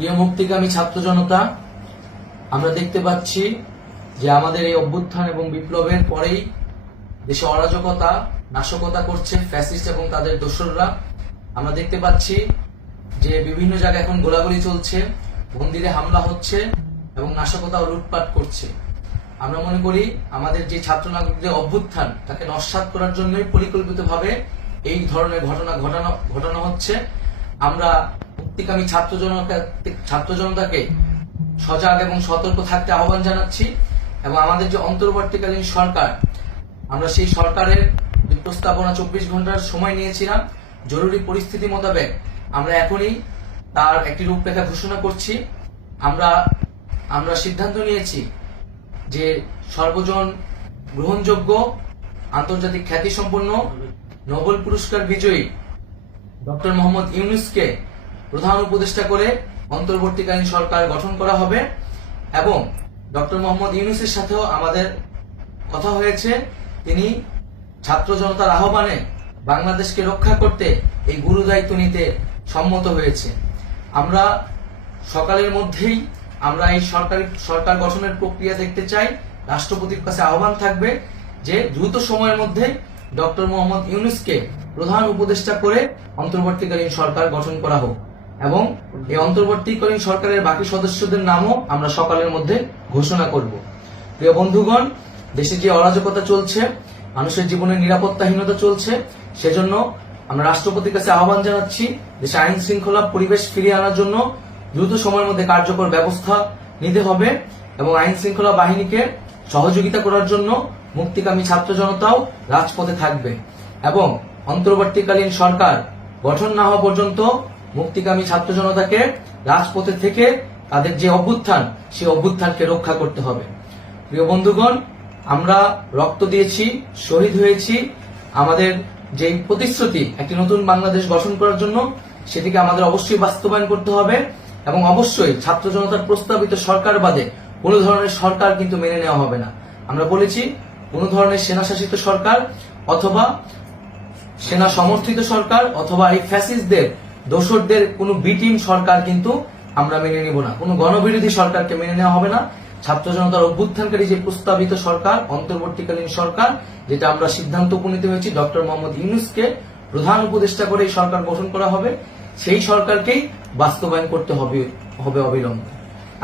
প্রিয় মুক্তিকামী ছাত্র জনতা, আমরা দেখতে পাচ্ছি যে আমাদের এই অভ্যুত্থান এবং বিপ্লবের পরেই দেশে অরাজকতা নাশকতা করছে ফ্যাসিস্ট এবং তাদের দোসররা। আমরা দেখতে পাচ্ছি যে বিভিন্ন জায়গায় এখন গোলাগুলি চলছে, মন্দিরে হামলা হচ্ছে এবং নাশকতা ও লুটপাট করছে। আমরা মনে করি আমাদের যে ছাত্র নাগরিকদের অভ্যুত্থান তাকে নস্যাৎ করার জন্যই পরিকল্পিতভাবে এই ধরনের ঘটনা ঘটানো হচ্ছে। আমরা মুক্তিকামী ছাত্র জনতাকে সজাগ এবং সতর্ক থাকতে আহ্বান জানাচ্ছি এবং আমাদের যে অন্তর্বর্তীকালীন সরকার, আমরা সেই সরকারের প্রস্তাবনা 24 ঘন্টার সময় নিয়েছিলাম। জরুরি পরিস্থিতি মোতাবেক আমরা এখনই তার একটি রূপরেখা ঘোষণা করছি। আমরা সিদ্ধান্ত নিয়েছি যে সর্বজন গ্রহণযোগ্য আন্তর্জাতিক খ্যাতিসম্পন্ন নোবেল পুরস্কার বিজয়ী ডক্টর মোহাম্মদ ইউনূসকে প্রধান উপদেষ্টা করে অন্তর্বর্তীকালীন সরকার গঠন করা হবে এবং ডক্টর মোহাম্মদ ইউনূসের সাথেও আমাদের কথা হয়েছে। তিনি ছাত্র জনতার আহ্বানে বাংলাদেশকে রক্ষা করতে এই গুরু দায়িত্ব নিতে সম্মত হয়েছে। আমরা সকালের মধ্যেই আমরা এই সরকার গঠনের প্রক্রিয়া দেখতে চাই। রাষ্ট্রপতির কাছে আহ্বান থাকবে যে দ্রুত সময়ের মধ্যে ডক্টর মোহাম্মদ ইউনূসকে প্রধান উপদেষ্টা করে অন্তর্বর্তীকালীন সরকার গঠন করা হোক এবং এই অন্তর্বর্তীকালীন সরকারের বাকি সদস্যদের নামও আমরা সকালের মধ্যে ঘোষণা করব। প্রিয় বন্ধুগণ, দেশে যে অরাজকতা চলছে, মানুষের জীবনের নিরাপত্তাহীনতা চলছে, সেজন্য আমরা রাষ্ট্রপতির কাছে আহ্বান জানাচ্ছি দেশে আইন শৃঙ্খলা পরিবেশ ফিরিয়ে আনার জন্য দ্রুত সময়ের মধ্যে কার্যকর ব্যবস্থা নিতে হবে এবং আইন শৃঙ্খলা বাহিনীকে সহযোগিতা করার জন্য মুক্তিকামী ছাত্র জনতাও রাজপথে থাকবে এবং অন্তর্বর্তীকালীন সরকার গঠন না হওয়া পর্যন্ত মুক্তিকামী ছাত্র জনতাকে রাজপথে থেকে তাদের যে অভ্যুত্থান সেই অভ্যুত্থানকে রক্ষা করতে হবে। প্রিয় বন্ধুগণ, আমরা রক্ত দিয়েছি, শহীদ হয়েছি। আমাদের যে প্রতিশ্রুতি একটি নতুন বাংলাদেশ গঠন করার জন্য, সেটিকে আমাদের অবশ্যই বাস্তবায়ন করতে হবে এবং অবশ্যই ছাত্র জনতার প্রস্তাবিত সরকার বাদে কোনো ধরনের সরকার কিন্তু মেনে নেওয়া হবে না। আমরা বলেছি কোনো ধরনের সেনা শাসিত সরকার অথবা সেনা সমর্থিত সরকার অথবা এই ফ্যাসিস্টদের দোসরদের কোনো বিটিম সরকার কিন্তু আমরা মেনে নিব না। কোনো গণবিরোধী সরকারকে মেনে নেওয়া হবে না। ছাত্র জনতার অভ্যুত্থানকারী যে প্রস্তাবিত সরকার, অন্তর্বর্তীকালীন সরকার, যেটা আমরা সিদ্ধান্ত উপনীত হয়েছি ডক্টর মোহাম্মদ ইউনূসকে প্রধান উপদেষ্টা করে এই সরকার গঠন করা হবে, সেই সরকারকেই বাস্তবায়ন করতে হবে অবিলম্বে।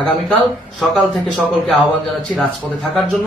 আগামীকাল সকাল থেকে সকলকে আহ্বান জানাচ্ছি রাজপথে থাকার জন্য